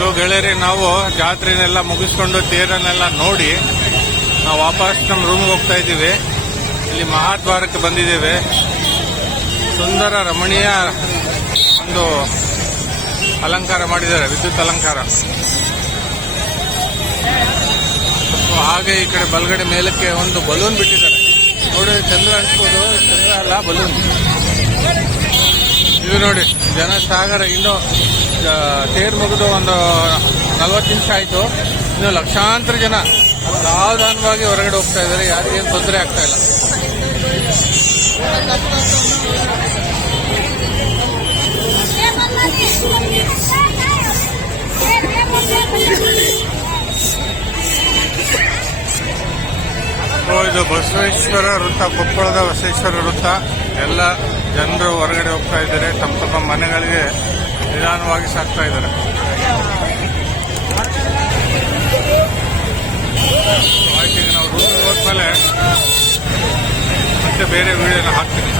So ಗೆಳೆಯರಿ, ನಾವು ಜಾತ್ರೆನೆಲ್ಲ ಮುಗಿಸ್ಕೊಂಡು ತೇರನ್ನೆಲ್ಲ ನೋಡಿ ನಾವು ವಾಪಸ್ ನಮ್ಮ ರೂಮ್ಗೆ ಹೋಗ್ತಾ ಇದ್ದೀವಿ. ಇಲ್ಲಿ ಮಹಾದ್ವಾರಕ್ಕೆ ಬಂದಿದ್ದೇವೆ. ಸುಂದರ ರಮಣೀಯ ಒಂದು ಅಲಂಕಾರ ಮಾಡಿದ್ದಾರೆ, ವಿದ್ಯುತ್ ಅಲಂಕಾರ. ಹಾಗೆ ಈ ಕಡೆ ಬಲಗಡೆ ಮೇಲಕ್ಕೆ ಒಂದು ಬಲೂನ್ ಬಿಟ್ಟಿದ್ದಾರೆ. ನೋಡಿ ಚಂದ್ರ ಅನ್ಸ್ಬೋದು, ಚಂದ್ರ ಅಲ್ಲ ಬಲೂನ್ ಇದು ಜನ ಸಾಗರ ಇನ್ನು ತೇರು ಮುಗಿದು ಒಂದು ನಲವತ್ತು ನಿಮಿಷ ಆಯಿತು. ಇನ್ನು ಲಕ್ಷಾಂತರ ಜನ ಸಾವಧಾನವಾಗಿ ಹೊರಗಡೆ ಹೋಗ್ತಾ ಇದ್ದಾರೆ. ಯಾರಿಗೇನು ತೊಂದರೆ ಆಗ್ತಾ ಇಲ್ಲ. ಇದು ಬಸವೇಶ್ವರ ವೃತ್ತ, ಕೊಪ್ಪಳದ ಬಸವೇಶ್ವರ ವೃತ್ತ. ಎಲ್ಲ ಜನರು ಹೊರಗಡೆ ಹೋಗ್ತಾ ಇದ್ದಾರೆ, ತಮ್ಮ ತಮ್ಮ ಮನೆಗಳಿಗೆ ನಿಧಾನವಾಗಿ ಸಾಕ್ತಾ ಇದ್ದಾರೆ. ಆಯ್ತು ನಾವು ರೂಮ್ ಹೋದ್ಮೇಲೆ ಮತ್ತೆ ಬೇರೆ ವಿಡಿಯೋನ ಹಾಕ್ತೀನಿ.